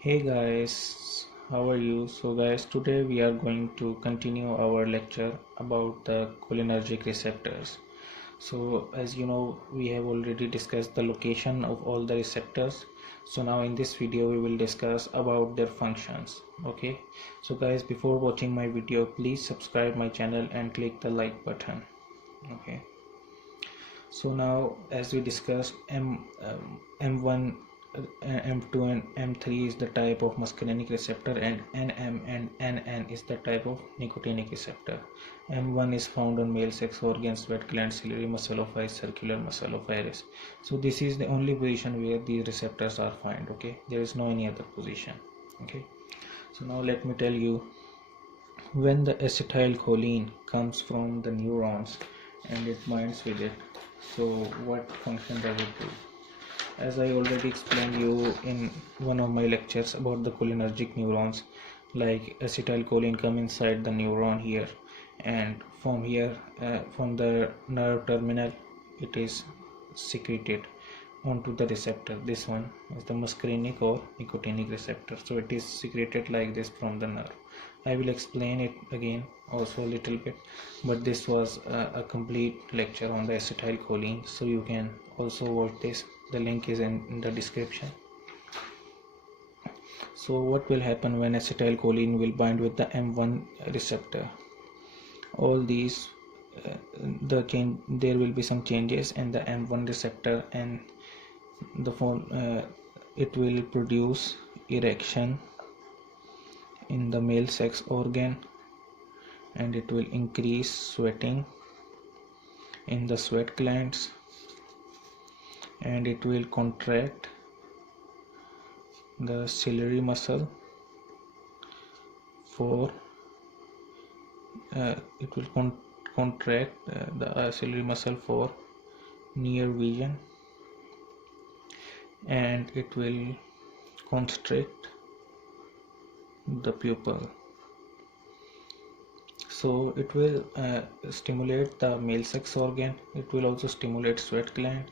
Hey guys, how are you? So guys, today we are going to continue our lecture about the cholinergic receptors. So as you know, we have already discussed the location of all the receptors. So now in this video we will discuss about their functions. Okay. So guys, before watching my video, please subscribe my channel and click the like button. Okay. So now as we discussed M1 M2 and M3 is the type of muscarinic receptor, and NM and NN is the type of nicotinic receptor. M1 is found on male sex organs, sweat gland, ciliary muscle of eyes, circular muscle of iris. So this is the only position where these receptors are found. Okay, there is no any other position. Okay, so now let me tell you, when the acetylcholine comes from the neurons and it binds with it, so what function does it do? As I already explained you in one of my lectures about the cholinergic neurons, like acetylcholine come inside the neuron here, and from here, from the nerve terminal, it is secreted onto the receptor. This one is the muscarinic or nicotinic receptor, so it is secreted like this from the nerve. I will explain it again also a little bit, but this was a complete lecture on the acetylcholine, so you can also watch this. The link is in the description. So what will happen when acetylcholine will bind with the M1 receptor? All these there will be some changes in the M1 receptor, and the it will produce erection in the male sex organ, and it will increase sweating in the sweat glands, and it will contract the ciliary muscle for it will contract the ciliary muscle for near vision, and it will constrict the pupil. So it will stimulate the male sex organ, it will also stimulate sweat gland,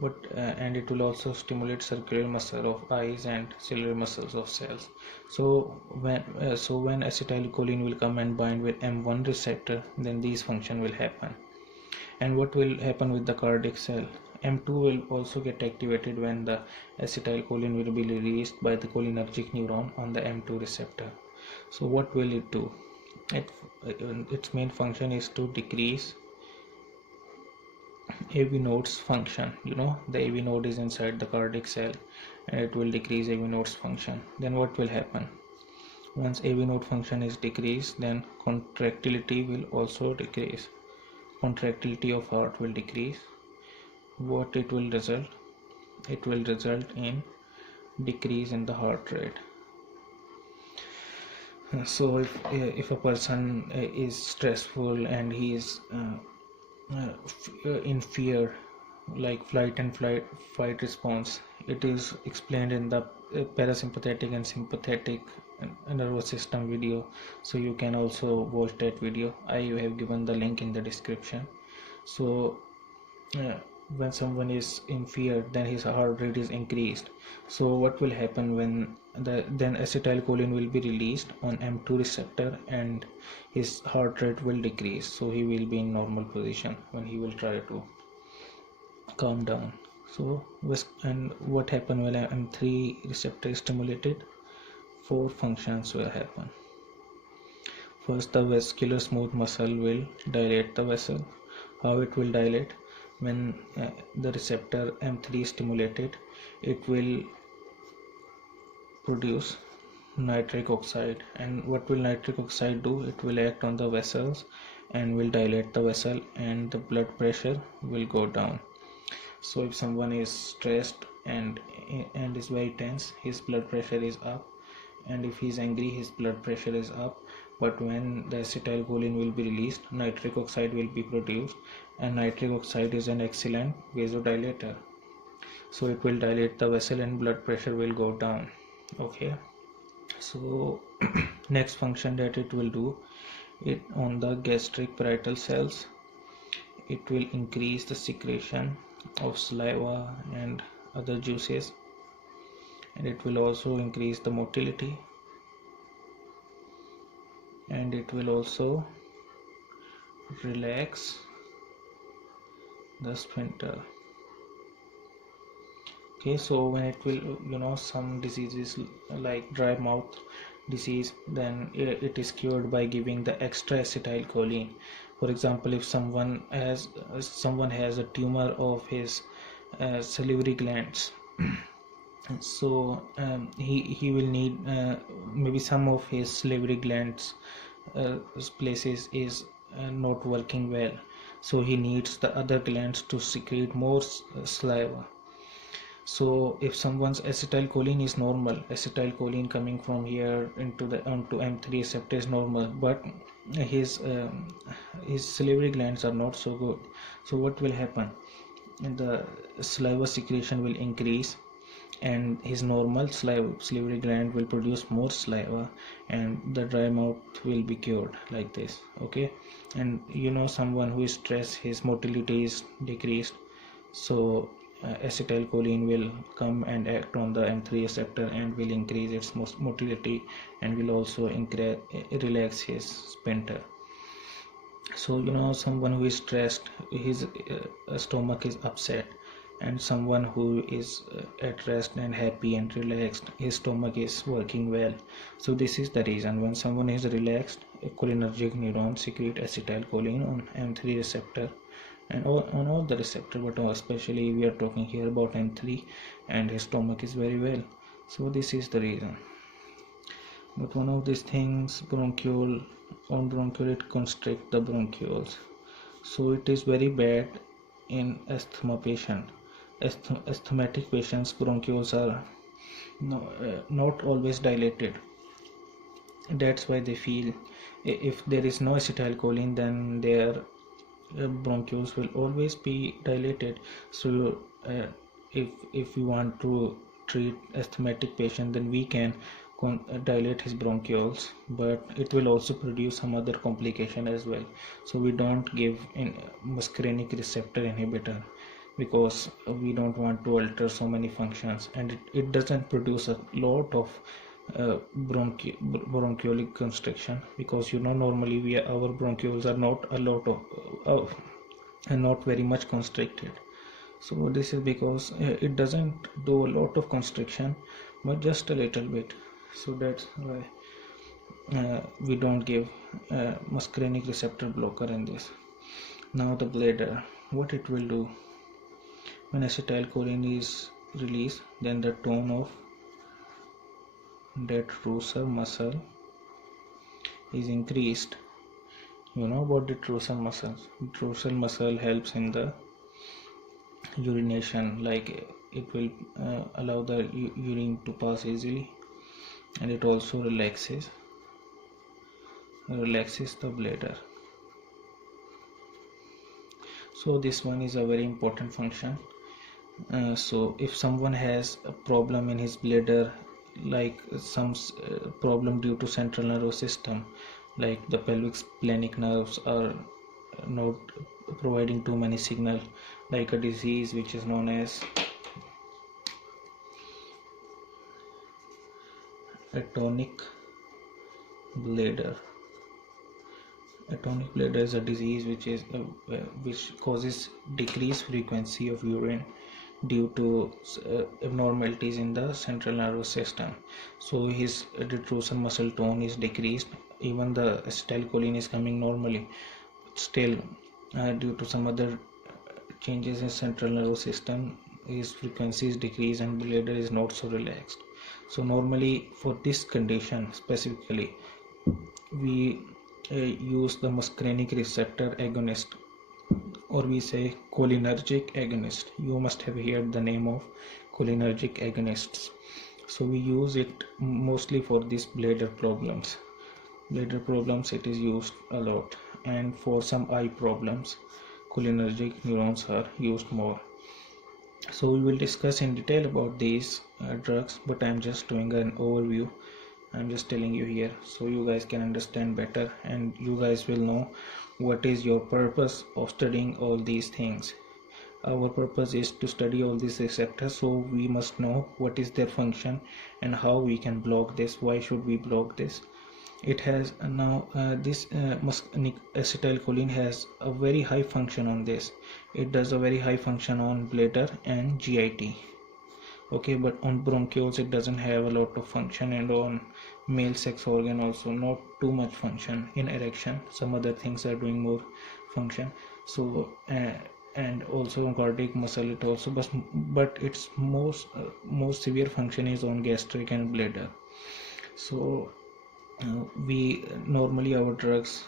but and it will also stimulate circular muscle of eyes and ciliary muscles of cells. So when acetylcholine will come and bind with M1 receptor, then these function will happen. And what will happen with the cardiac cell? M2 will also get activated when the acetylcholine will be released by the cholinergic neuron on the M2 receptor. So what will it do? Its main function is to decrease AV node's function. You know, the AV node is inside the cardiac cell, and it will decrease AV node's function. Then what will happen? Once AV node function is decreased, then contractility will also decrease. Contractility of heart will decrease. What it will result? It will result in decrease in the heart rate. So if a person is stressful and he is in fear, like fight response, it is explained in the parasympathetic and sympathetic nervous system video, so you can also watch that video. I have given the link in the description. So when someone is in fear, then his heart rate is increased. So what will happen when then acetylcholine will be released on M2 receptor, and his heart rate will decrease, so he will be in normal position when he will try to calm down. So and what happen when M3 receptor is stimulated? 4 functions will happen. First, the vascular smooth muscle will dilate the vessel. How it will dilate? When the receptor M3 is stimulated, it will produce nitric oxide. And what will nitric oxide do? It will act on the vessels and will dilate the vessel, and the blood pressure will go down. So if someone is stressed and is very tense, his blood pressure is up, and if he is angry, his blood pressure is up. But when the acetylcholine will be released, nitric oxide will be produced, and nitric oxide is an excellent vasodilator, so it will dilate the vessel and blood pressure will go down. Okay, so next function that it will do, it on the gastric parietal cells, it will increase the secretion of saliva and other juices, and it will also increase the motility, and it will also relax the sphincter. Okay, so when it will, some diseases like dry mouth disease, then it is cured by giving the extra acetylcholine. For example, if someone has a tumor of his salivary glands, so he will need maybe some of his salivary glands places is not working well, so he needs the other glands to secrete more saliva. So if someone's acetylcholine is normal, acetylcholine coming from here onto M3 receptor is normal, but his salivary glands are not so good. So what will happen? The saliva secretion will increase, and his normal salivary gland will produce more saliva, and the dry mouth will be cured like this. Okay, and someone who is stressed, his motility is decreased, so acetylcholine will come and act on the M3 receptor and will increase its motility, and will also relax his sphincter. So someone who is stressed, his stomach is upset, and someone who is at rest and happy and relaxed, his stomach is working well. So this is the reason. When someone is relaxed, cholinergic neurons secrete acetylcholine on M3 receptor and on all the receptor, but especially we are talking here about M3, and his stomach is very well. So this is the reason. But one of these things, bronchiole it constrict the bronchioles, so it is very bad in asthma patient. Asthmatic patients' bronchioles are not always dilated. That's why they feel, if there is no acetylcholine, then their bronchioles will always be dilated. So if we want to treat asthmatic patient, then we can dilate his bronchioles, but it will also produce some other complication as well. So we don't give muscarinic receptor inhibitor, because we don't want to alter so many functions, and it doesn't produce a lot of bronchiolic constriction, because normally our bronchioles are not a lot of and not very much constricted. So this is because it doesn't do a lot of constriction, but just a little bit. So that's why we don't give muscarinic receptor blocker in this. Now the bladder, what it will do when acetylcholine is released, then the tone of detrusor muscle is increased. You know about detrusor muscles. Detrusor muscle helps in the urination, like it will allow the urine to pass easily, and it also relaxes the bladder. So this one is a very important function. So if someone has a problem in his bladder, like some problem due to central nervous system, like the pelvic splenic nerves are not providing too many signal, like a disease which is known as atonic bladder. Atonic bladder is a disease which causes decreased frequency of urine due to abnormalities in the central nervous system. So his detrusor muscle tone is decreased, even the acetylcholine is coming normally, still due to some other changes in central nervous system, his frequency is decreased and bladder is not so relaxed. So normally for this condition specifically, we use the muscarinic receptor agonist, or we say cholinergic agonist. You must have heard the name of cholinergic agonists. So we use it mostly for these bladder problems. It is used a lot, and for some eye problems, cholinergic neurons are used more. So we will discuss in detail about these drugs, but I'm just doing an overview. I'm just telling you here so you guys can understand better, and you guys will know what is your purpose of studying all these things. our purpose is to study all these receptors, so we must know what is their function and how we can block this. Why should we block this? It has now this acetylcholine has a very high function on this. It does a very high function on bladder and GIT. Okay, but on bronchioles it doesn't have a lot of function, and on male sex organ also not too much function. In erection some other things are doing more function. So and also on cardiac muscle it also, but its most severe function is on gastric and bladder. So we normally our drugs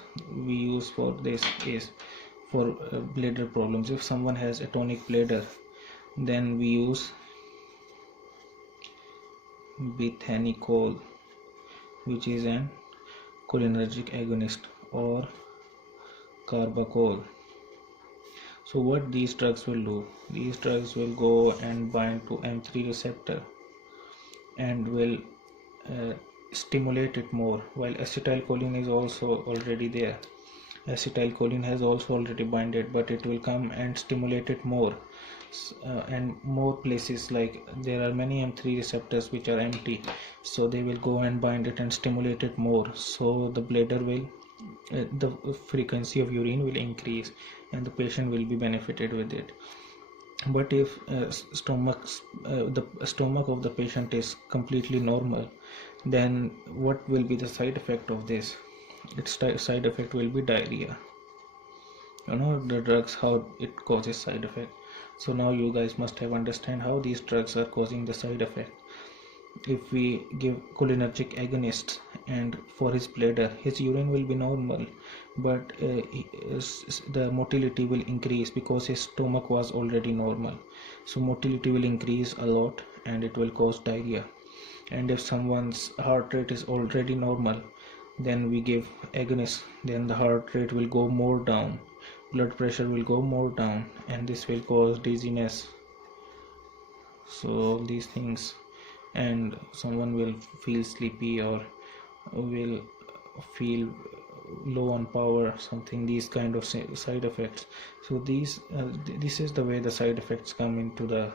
we use for this is for bladder problems. If someone has atonic bladder, then we use bithanicol, which is an cholinergic agonist, or carbachol. So what these drugs will do, these drugs will go and bind to M3 receptor and will stimulate it more, while acetylcholine is also already there. Acetylcholine has also already binded, but it will come and stimulate it more, and more places, like there are many M3 receptors which are empty, so they will go and bind it and stimulate it more, so the bladder will the frequency of urine will increase and the patient will be benefited with it. But if the stomach of the patient is completely normal, then what will be the side effect of this? Its side effect will be diarrhea. The drugs, how it causes side effect. So now you guys must have understand how these drugs are causing the side effect. If we give cholinergic agonists and for his bladder, his urine will be normal, but the motility will increase because his stomach was already normal. So motility will increase a lot and it will cause diarrhea. And if someone's heart rate is already normal, then we give agonists, then the heart rate will go more down, blood pressure will go more down, and this will cause dizziness. So all these things, and someone will feel sleepy or will feel low on power, something, these kind of side effects. So this is the way the side effects come into the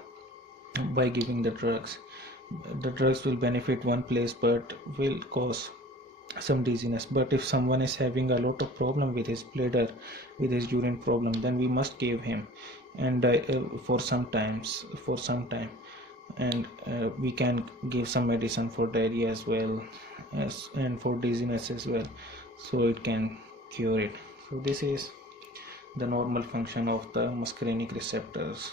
by giving the drugs. The drugs will benefit one place but will cause some dizziness. But if someone is having a lot of problem with his bladder, with his urine problem, then we must give him and for some time, and we can give some medicine for diarrhea as well as and for dizziness as well, so it can cure it. So this is the normal function of the muscarinic receptors.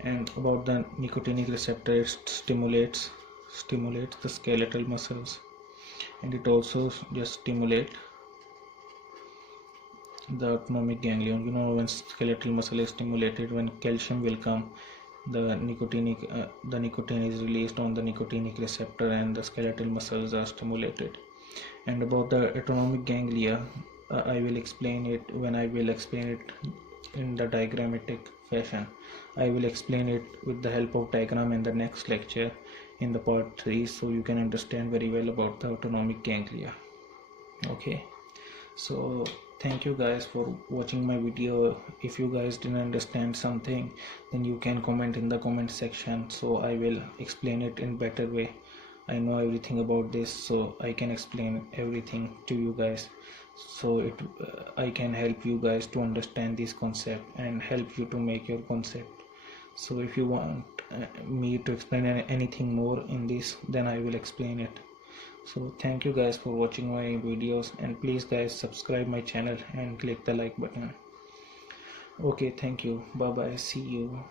And about the nicotinic receptor, it stimulates the skeletal muscles, and it also just stimulate the autonomic ganglion. When skeletal muscle is stimulated, when calcium will come, the nicotine is released on the nicotinic receptor and the skeletal muscles are stimulated. And about the autonomic ganglia, I will explain it when I will explain it in the diagrammatic fashion. I will explain it with the help of diagram in the next lecture in the part 3, so you can understand very well about the autonomic ganglia. Okay, so thank you guys for watching my video. If you guys didn't understand something, then you can comment in the comment section, so I will explain it in better way. I know everything about this, so I can explain everything to you guys, so I can help you guys to understand this concept and help you to make your concept. So if you want me to explain anything more in this, then I will explain it. So thank you guys for watching my videos, and please guys subscribe my channel and click the like button. Okay, thank you, bye bye, see you.